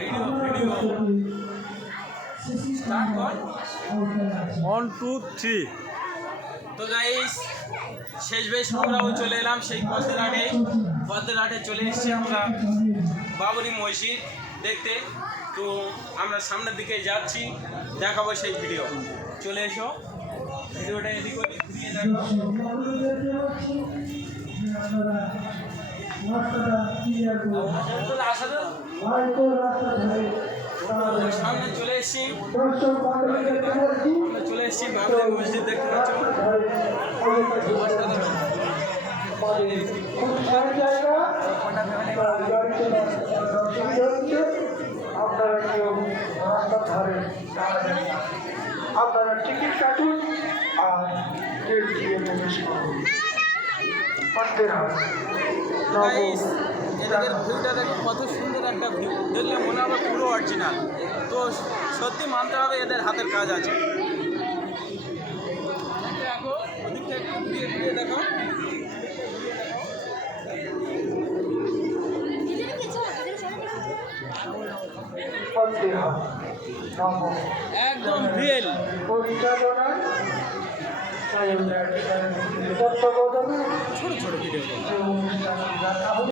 1 2 3 তো গাইস শেষ বেশ আমরাও চলে এলাম সেই পদ্মের হাটে চলে এসেছি আমরা বাবরি মসজিদ দেখতে। তো আমরা সামনের দিকে যাচ্ছি, দেখাবো সেই ভিডিও। চলে এসো, ভিডিওটা এদিক ওদিক ঘুরিয়ে দেখো। সামনে চলে এসেছি, চলে এসেছি বাবরি মসজিদ দেখতে পাচ্ছ। আপনারা টিকিট কাটুন আর গেট দিয়ে প্রবেশ করুন। এদের ভিউটা দেখো, কত সুন্দর একটা ভিউ, দেখলে মনে হবে পুরো অরিজিনাল। তো সত্যি মানতে হবে এদের হাতের কাজ আছে। দেখো ওদিকটা একটু ঘুরিয়ে ঘুরিয়ে দেখো। একদম রিয়েল পরিচালনায় ছোট ছোট ভিডিও।